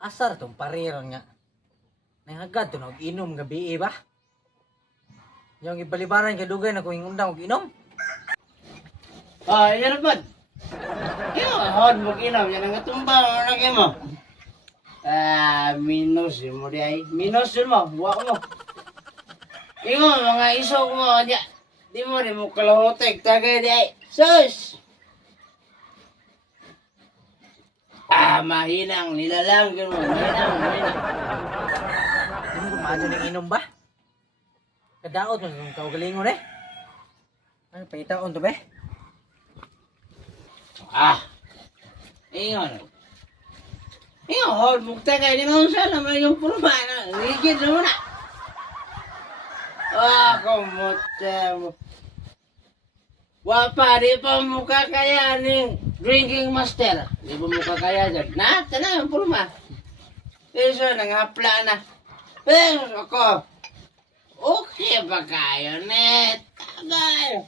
Asar tong pariran nga. Nangagad to inom gabi ba? Yung ipalibaran kadugay na kung undang og inom. Yan naman. Hod mo inom, yan ang tumba mo na mo. Minus yun mo di ay. Minus yun mo, buwak mo. Ingo, mga isok mo, di mo kalahotek, tagay di ay. Sus! Mahinang, nilalang yun mo, mahinang. Hindi mo kumado ng inom ba? Kadaot mo kung kaugalingon eh. Ano, pangitaon to ba? Ingo. Ingo, hod mo tagay, di mo sana may yung purma na, ligid na mo na. Kumutya mo. Wapa, di pa mo kakayanin drinking master. Di ba mo kakaya dyan? Tanang ang pulma. Iso, nanghapla na. Pero ako, okay ba kayo, net? Tagay.